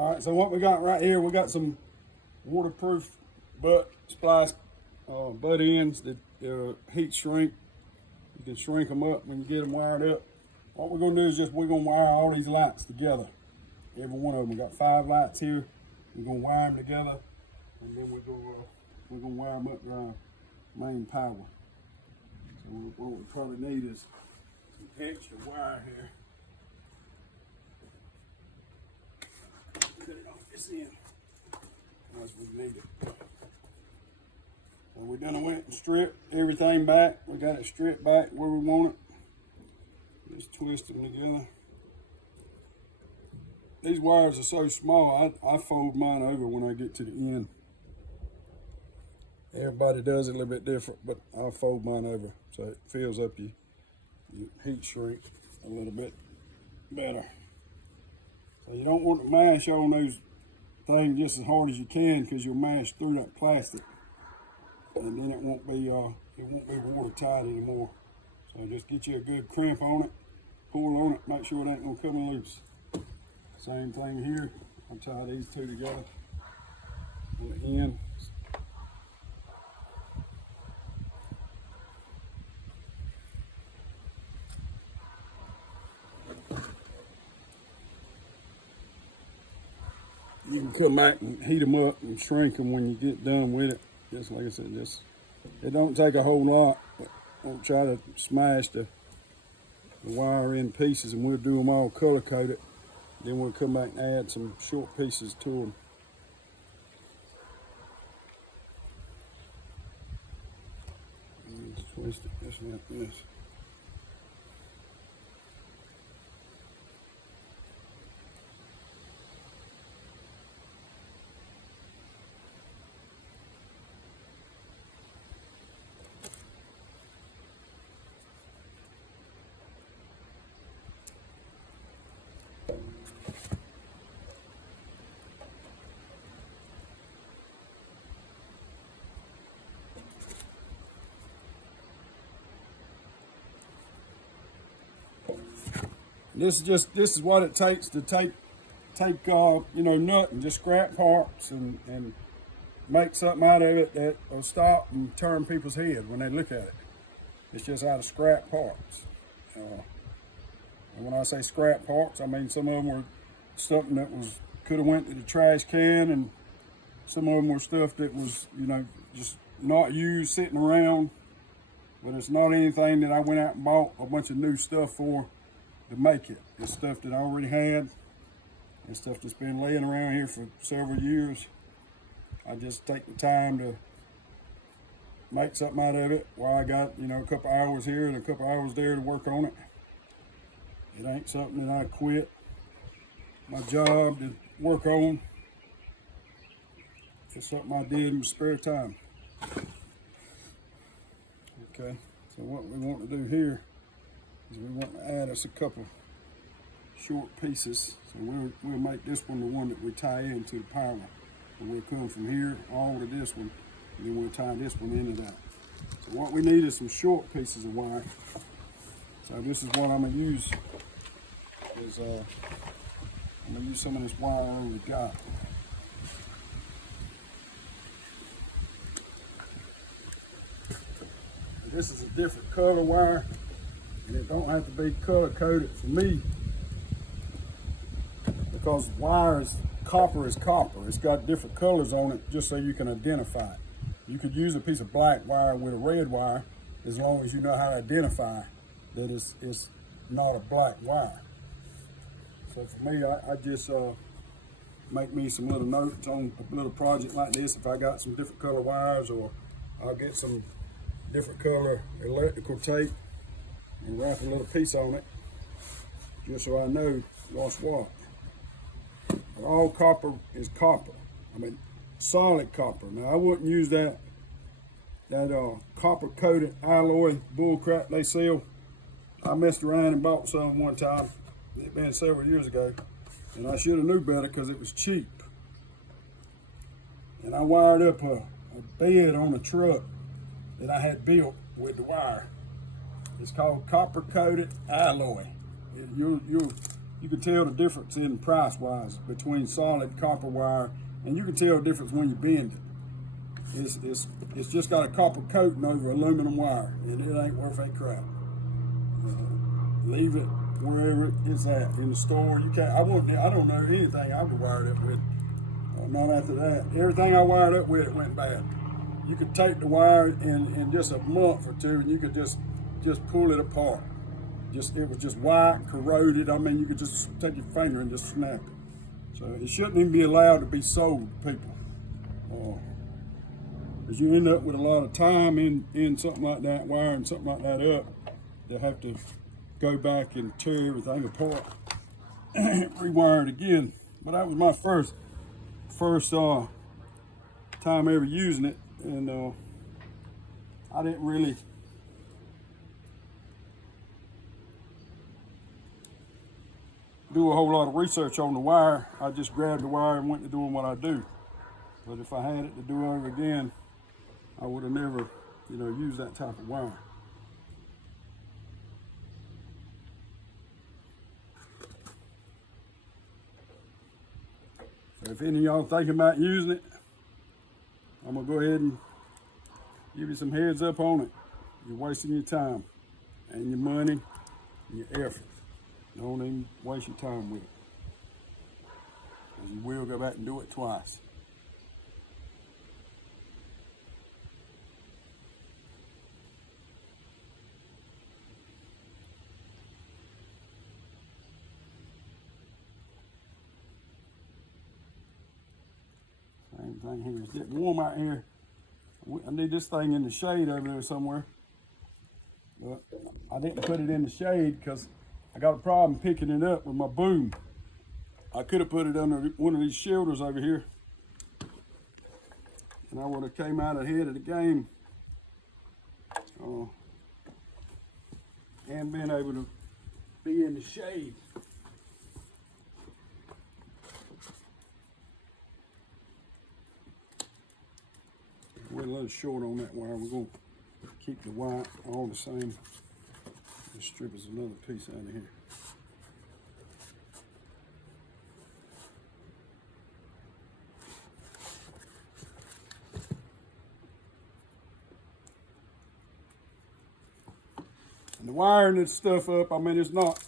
All right, so what we got right here, we got some waterproof butt splice butt ends that heat shrink. You can shrink them up when you get them wired up. What we're gonna do is we're gonna wire all these lights together. Every one of them. We got 5 lights here. We're gonna wire them together, and then we're gonna wire them up to our main power. So what we probably need is some extra wire here. Cut it off this end, unless we need it. So we done went and stripped everything back. We got it stripped back where we want it. Just twist them together. These wires are so small, I fold mine over when I get to the end. Everybody does it a little bit different, but I'll fold mine over so it fills up your heat shrink a little bit better. So you don't want to mash on those things just as hard as you can, because you'll mash through that plastic, and then it won't be watertight anymore. So just get you a good crimp on it, pull on it, make sure it ain't gonna come loose. Same thing here. I'll tie these two together on the end. You can come back and heat them up and shrink them when you get done with it. Just like I said, it don't take a whole lot. But we'll try to smash the wire in pieces, and we'll do them all color coded. Then we'll come back and add some short pieces to them. Just twist it just like this. This is what it takes to take nut and just scrap parts and make something out of it that will stop and turn people's head when they look at it. It's just out of scrap parts. And when I say scrap parts, I mean some of them were something that could have went to the trash can, and some of them were stuff that was just not used, sitting around. But it's not anything that I went out and bought a bunch of new stuff for to make it. It's stuff that I already had. It's stuff that's been laying around here for several years. I just take the time to make something out of it while I got, a couple hours here and a couple hours there to work on it. It ain't something that I quit my job to work on. It's something I did in my spare time. Okay, so what we want to do here is we want to add us a couple short pieces. So we'll make this one the one that we tie into the power. And we'll come from here all to this one, and then we'll tie this one into that. So what we need is some short pieces of wire. So this is what I'm gonna use. I'm gonna use some of this wire I already got. This is a different color wire, and it don't have to be color coded for me, because copper is copper. It's got different colors on it just so you can identify it. You could use a piece of black wire with a red wire as long as you know how to identify that it's not a black wire. So for me, I just make me some little notes on a little project like this. If I got some different color wires, or I'll get some different color electrical tape and wrap a little piece on it, just so I know what's what. But all copper is copper. I mean, solid copper. Now I wouldn't use that copper coated alloy bullcrap they sell. I messed around and bought some one time. It's been several years ago, and I should have knew better because it was cheap. And I wired up a bed on a truck that I had built with the wire. It's called copper coated alloy. You'll you can tell the difference in price wise between solid copper wire, and you can tell the difference when you bend it. It's just got a copper coating over aluminum wire, and it ain't worth a crap. Leave it wherever it's at in the store. You can't. I don't know anything I've wired it with. Not after that. Everything I wired up with, it went bad. You could take the wire in just a month or two, and you could just pull it apart. It was just white, corroded. I mean, you could just take your finger and just snap it. So it shouldn't even be allowed to be sold to people, because you end up with a lot of time in something like that, wiring something like that up. They'll have to go back and tear everything apart, rewire it again. But that was my first time ever using it, and I didn't really do a whole lot of research on the wire. I just grabbed the wire and went to doing what I do. But if I had it to do over again, I would have never, used that type of wire. So if any of y'all thinking about using it, I'm gonna go ahead and give you some heads up on it. You're wasting your time and your money and your effort. Don't even waste your time with it, because you will go back and do it twice. Same thing here. It's getting warm out here. I need this thing in the shade over there somewhere. But I didn't put it in the shade because I got a problem picking it up with my boom. I could have put it under one of these shielders over here, and I would have came out ahead of the game and been able to be in the shade. We're a little short on that wire. We're going to keep the white all the same. This strip is another piece out of here. And the wiring this stuff up, I mean, it's not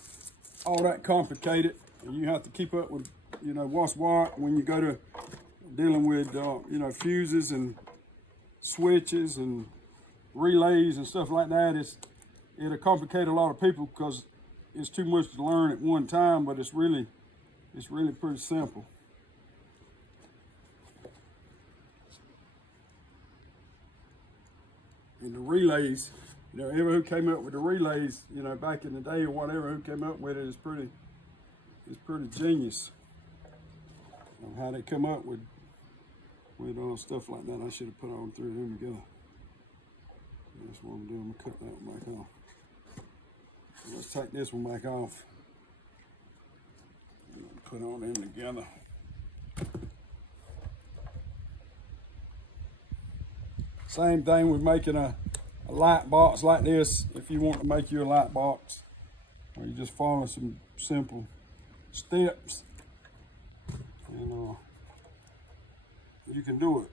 all that complicated. And you have to keep up with, what's what when you go to dealing with, fuses and switches and relays and stuff like that. It'll complicate a lot of people because it's too much to learn at one time, but it's really pretty simple. And the relays, everyone who came up with the relays, back in the day or whatever, who came up with it is pretty genius on how they come up with stuff like that. I should have put all three of them together. That's what I'm doing. I'm gonna cut that one back off. So let's take this one back off. Put all them together. Same thing with making a light box like this. If you want to make your light box, or you just follow some simple steps, and you can do it.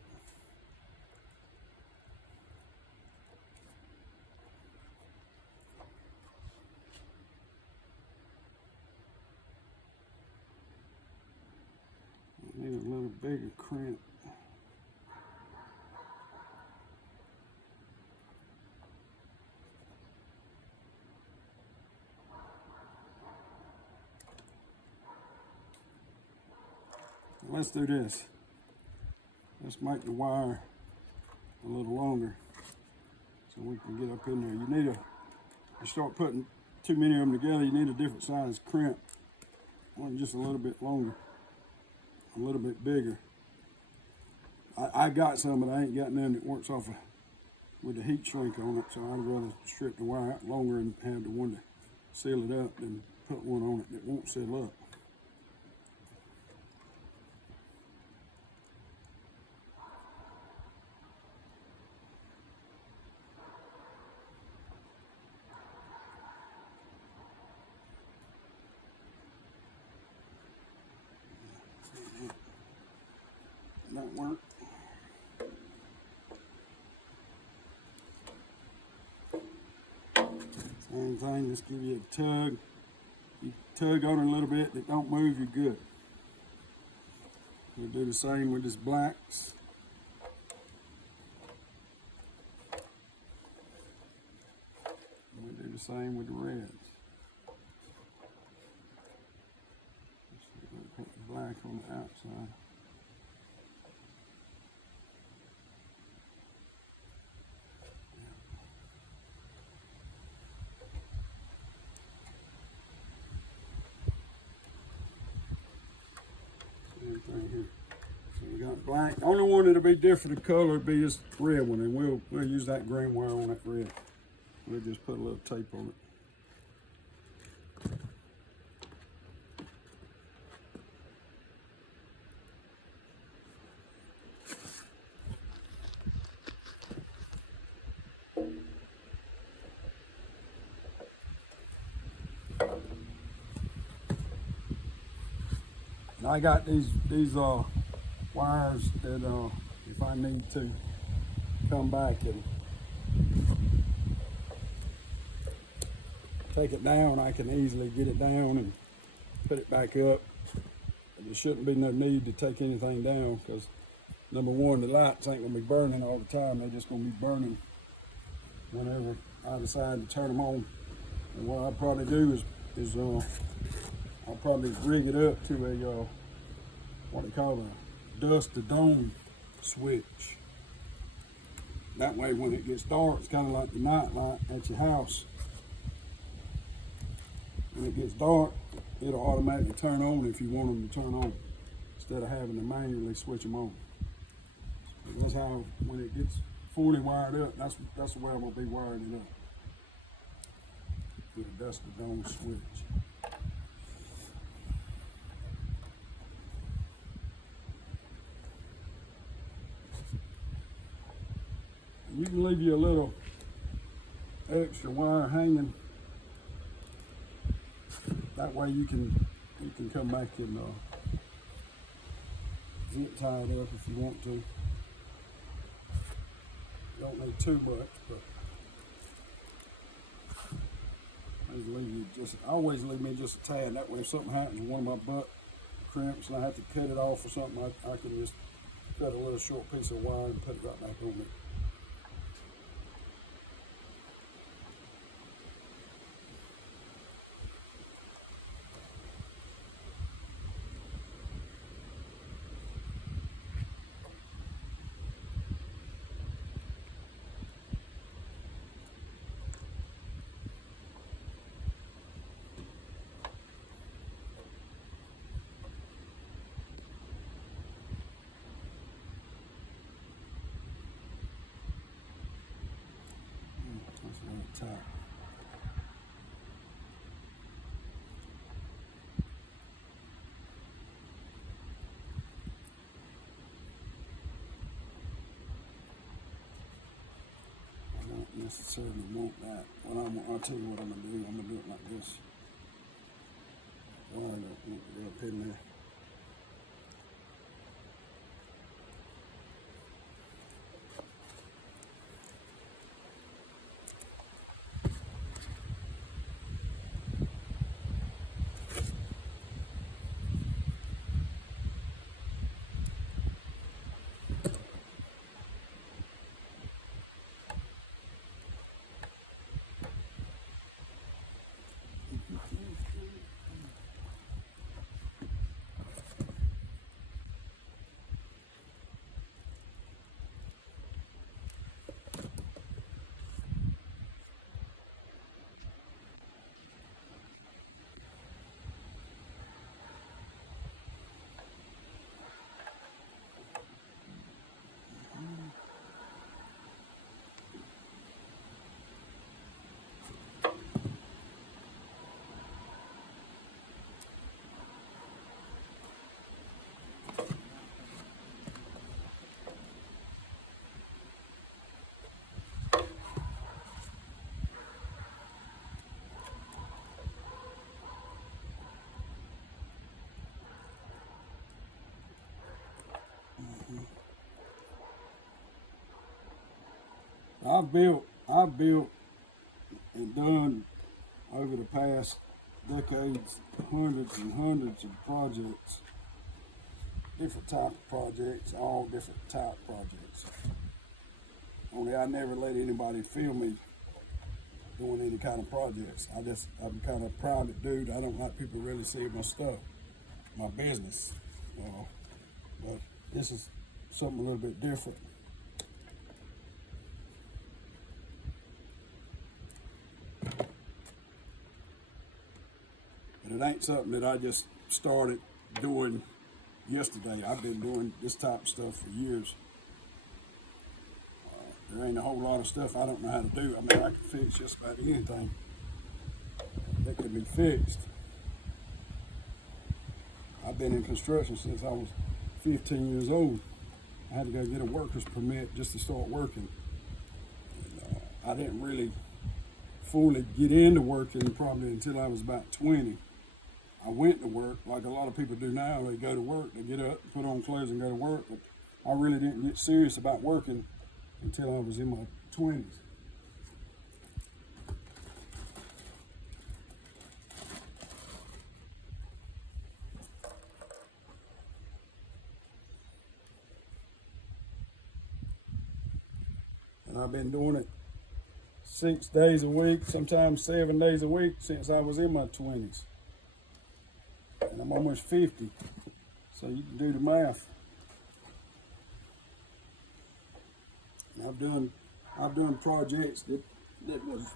I need a little bigger crimp. Let's do this. Let's make the wire a little longer so we can get up in there. You start putting too many of them together, you need a different size crimp. One just a little bit longer, a little bit bigger. I got some, but I ain't got none that works off with the heat shrink on it, so I'd rather strip the wire out longer and have the one to seal it up than put one on it that won't seal up. That work. Same thing, just give you a tug. You tug on it a little bit, it don't move, you're good. We'll do the same with this blacks. We'll do the same with the reds. We'll put the black on the outside. Same thing here. So we got black. The only one that'll be different in color would be this red one, and we'll use that green wire on that red. We'll just put a little tape on it. Now I got these wires that if I need to come back and take it down, I can easily get it down and put it back up. There shouldn't be no need to take anything down because number one, the lights ain't gonna be burning all the time. They're just gonna be burning whenever I decide to turn them on. And what I'll probably do is I'll probably rig it up to a what they call a dust to dome switch. That way when it gets dark, it's kind of like the night light at your house. When it gets dark, it'll automatically turn on if you want them to turn on, instead of having to manually switch them on. So that's how, when it gets fully wired up, that's the way I'm gonna be wiring it up. With a dust to dome switch. You can leave you a little extra wire hanging. That way you can come back and zip tie it up if you want to. You don't need too much, but I always leave me just a tad. That way if something happens, one of my butt crimps and I have to cut it off or something, I can just cut a little short piece of wire and put it right back on there. That's really tight. I don't necessarily want that. I'll tell you what I'm gonna do. I'm gonna do it like this. Well, I don't want to go up in there. I've built and done over the past decades hundreds and hundreds of projects, different type of projects, all different type projects. Only I never let anybody film me doing any kind of projects. I'm kind of a private dude. I don't like people really seeing my stuff, my business. But this is something a little bit different. But it ain't something that I just started doing yesterday. I've been doing this type of stuff for years. There ain't a whole lot of stuff I don't know how to do. I mean, I can fix just about anything that can be fixed. I've been in construction since I was 15 years old. I had to go get a worker's permit just to start working. And, I didn't really fully get into working probably until I was about 20. I went to work like a lot of people do now. They go to work, they get up, put on clothes and go to work. But I really didn't get serious about working until I was in my 20s. And I've been doing it 6 days a week, sometimes 7 days a week since I was in my 20s. And I'm almost 50, so you can do the math. And I've done projects that was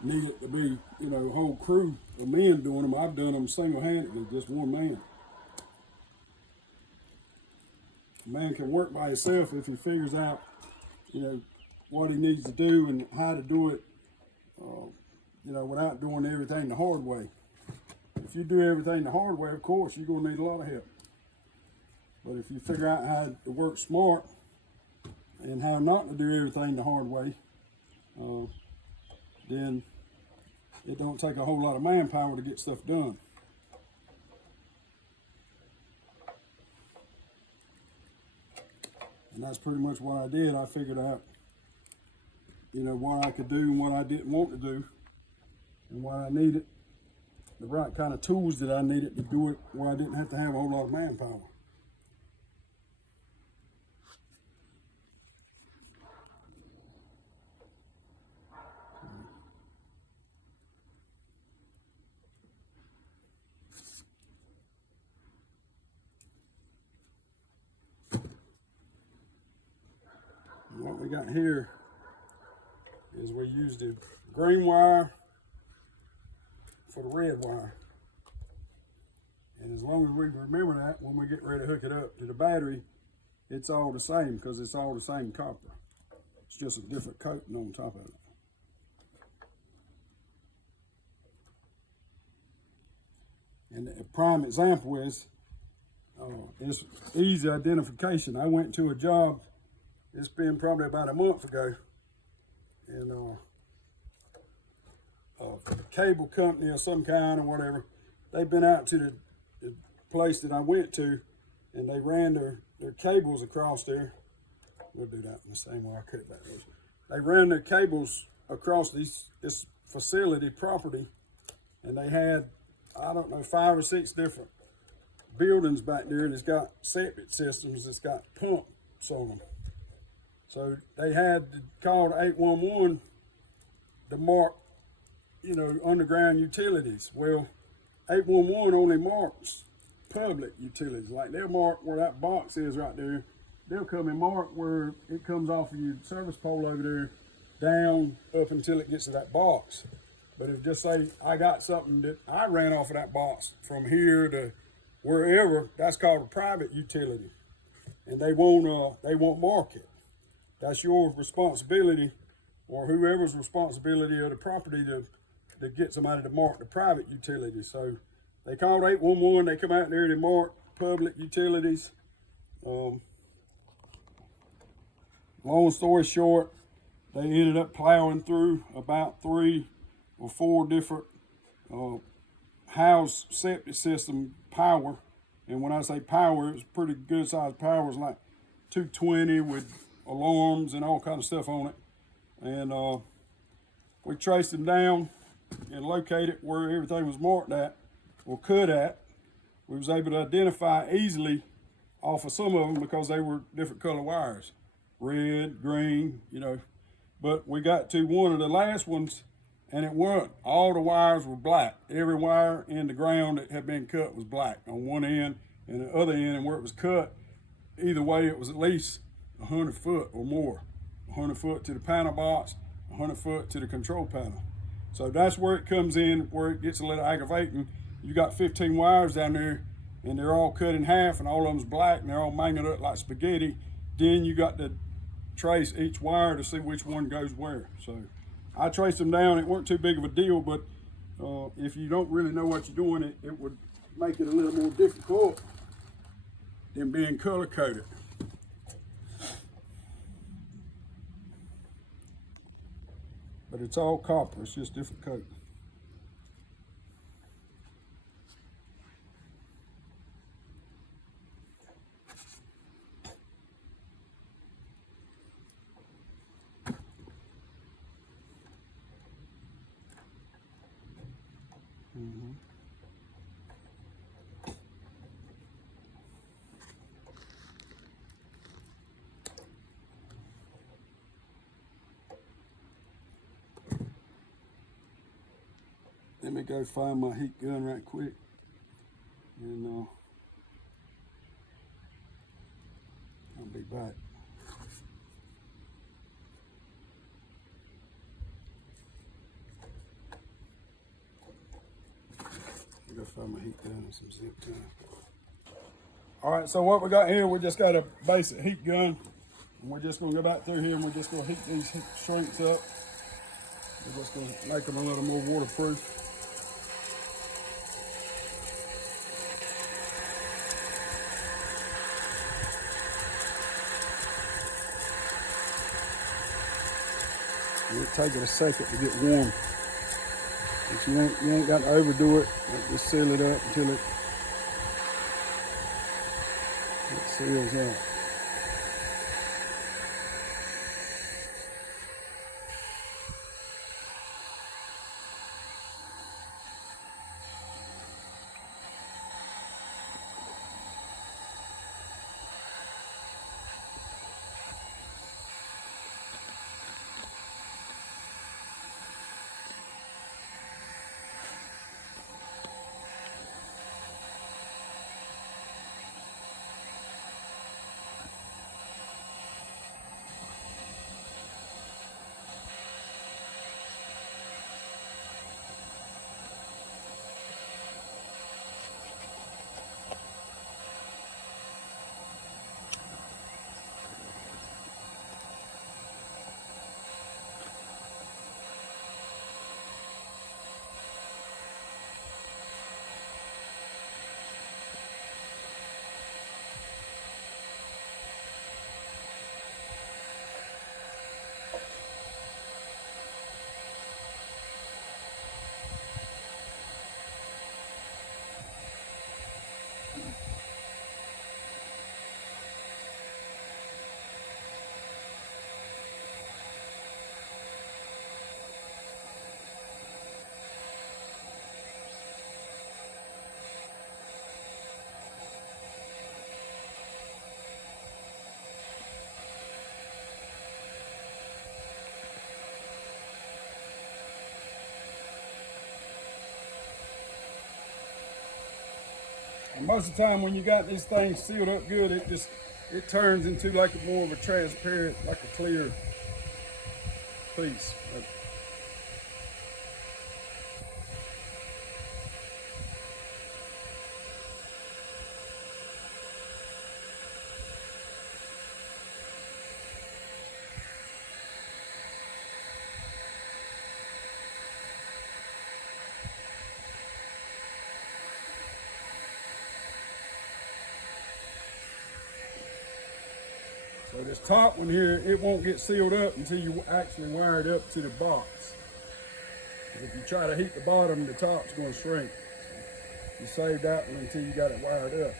needed to be, a whole crew of men doing them. I've done them single-handedly, just one man. A man can work by himself if he figures out, what he needs to do and how to do it, without doing everything the hard way. If you do everything the hard way, of course, you're going to need a lot of help. But if you figure out how to work smart and how not to do everything the hard way, then it don't take a whole lot of manpower to get stuff done. And that's pretty much what I did. I figured out, what I could do and what I didn't want to do, and what I needed, the right kind of tools that I needed to do it where I didn't have to have a whole lot of manpower. And what we got here is we used the green wire for the red wire. And as long as we remember that when we get ready to hook it up to the battery, it's all the same because it's all the same copper. It's just a different coating on top of it. And a prime example is it's easy identification. I went to a job, it's been probably about a month ago, and a cable company of some kind or whatever, they've been out to the place that I went to, and they ran their cables across there. We'll do that in the same way I cut that. They ran their cables across this facility property, and they had, I don't know, 5 or 6 different buildings back there, and it's got septic systems, it's got pumps on them. So they had called 811 to mark, underground utilities. Well, 811 only marks public utilities. Like they'll mark where that box is right there. They'll come and mark where it comes off of your service pole over there down up until it gets to that box. But if just say I got something that I ran off of that box from here to wherever, that's called a private utility. And they won't mark it. That's your responsibility, or whoever's responsibility of the property to get somebody to mark the private utility. So they called 811, they come out there, they mark public utilities. Long story short, they ended up plowing through about 3 or 4 different house septic system power. And when I say power, it's pretty good sized power. It's like 220 with alarms and all kind of stuff on it. and we traced them down and located where everything was marked at, or cut at. We was able to identify easily off of some of them because they were different color wires, red, green, you know. But we got to one of the last ones, and it weren't. All the wires were black. Every wire in the ground that had been cut was black on one end, and the other end, and where it was cut, either way, it was at least 100 foot or more. 100 foot to the panel box, 100 foot to the control panel. So that's where it comes in, where it gets a little aggravating. You got 15 wires down there, and they're all cut in half, and all of them's black, and they're all mangled up like spaghetti. Then you got to trace each wire to see which one goes where. So I traced them down. It weren't too big of a deal, but if you don't really know what you're doing, it would make it a little more difficult than being color coded. But it's all copper, it's just different coat. Let me go find my heat gun right quick, and I'll be back. I'll go find my heat gun and some zip tie. All right, so what we got here, we just got a basic heat gun, and we're just gonna go back through here and we're just gonna heat these shrinks up. We're just gonna make them a little more waterproof. It'll take it a second to get warm. If you ain't got to overdo it, just seal it up until it seals out. And most of the time when you got these things sealed up good, it turns into like more of a transparent, like a clear piece. So this top one here, it won't get sealed up until you actually wire it up to the box. If you try to heat the bottom, the top's going to shrink. You save that one until you got it wired up.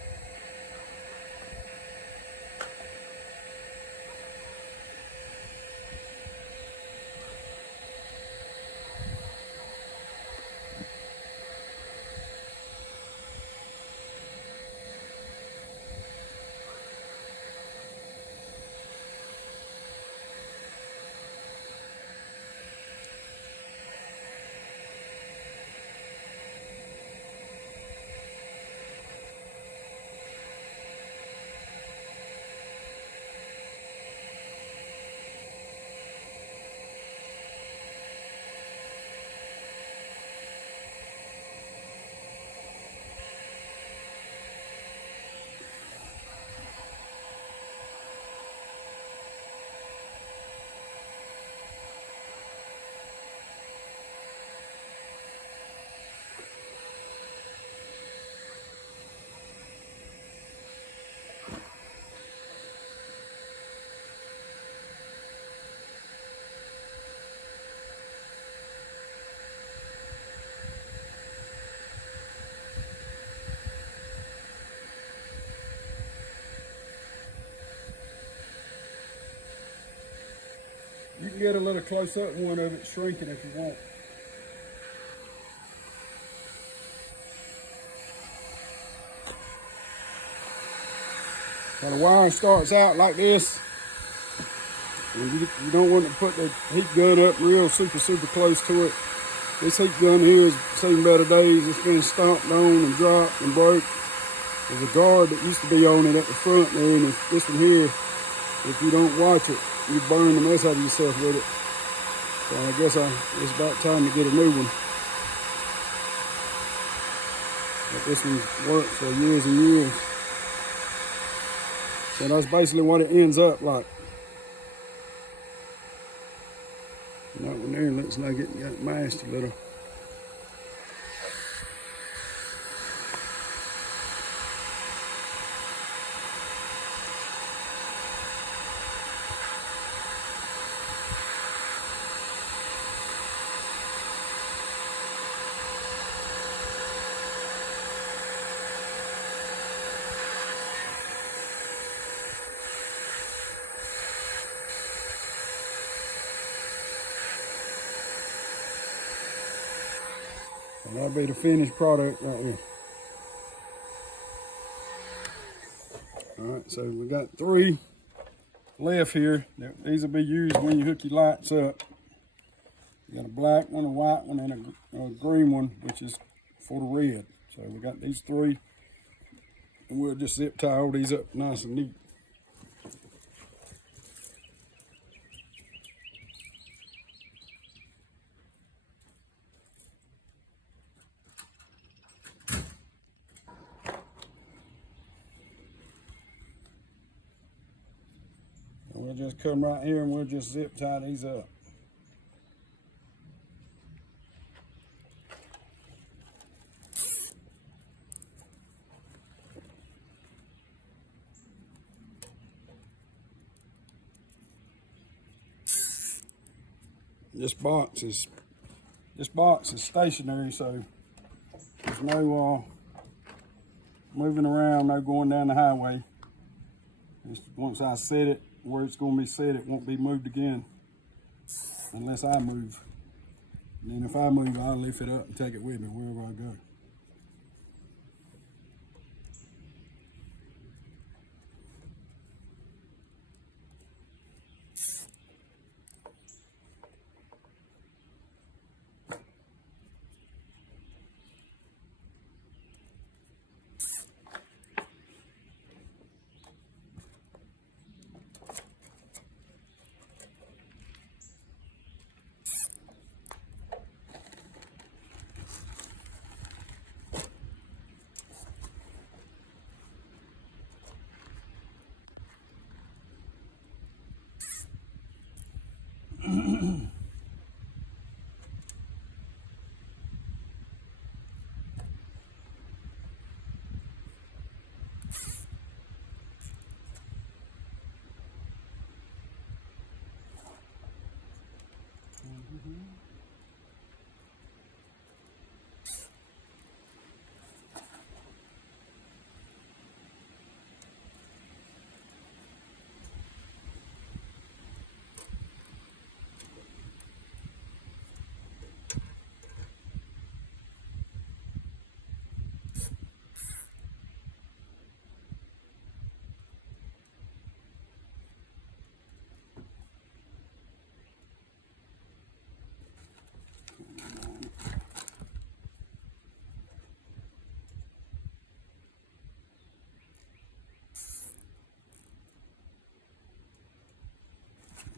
You can get a little close up one of it shrinking if you want. Now the wiring starts out like this. And you don't want to put the heat gun up real super close to it. This heat gun here has seen better days. It's been stomped on and dropped and broke. There's a guard that used to be on it at the front there, and this one here, if you don't watch it, you burn the mess out of yourself with it. So I guess it's about time to get a new one. But this one's worked for years and years. So that's basically what it ends up like. And that one there looks like it got mashed a little. And that'll be the finished product right here. Alright, so we got 3 left here. These will be used when you hook your lights up. You got a black one, a white one, and a green one, which is for the red. So we got these 3, and we'll just zip tie all these up nice and neat. We'll just come right here and we'll just zip tie these up. This box is stationary, so there's no moving around, no going down the highway. Once I set it where it's going to be set, it won't be moved again unless I move. And then if I move, I'll lift it up and take it with me wherever I go.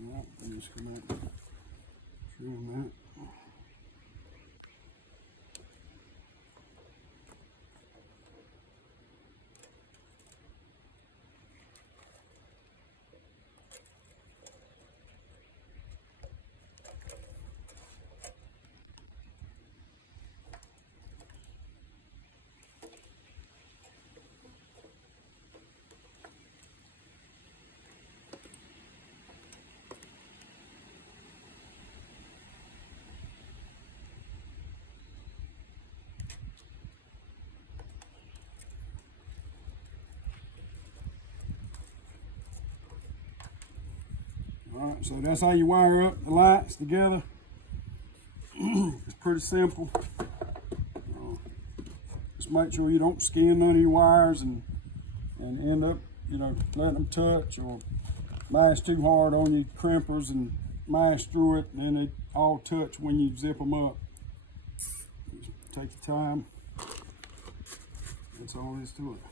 Well, I'm just going to trim that. All right, so that's how you wire up the lights together. It's pretty simple. Just make sure you don't skin none of your wires and end up, you know, letting them touch or mash too hard on your crimpers and mash through it, and then they all touch when you zip them up. Just take your time. That's all there is to it.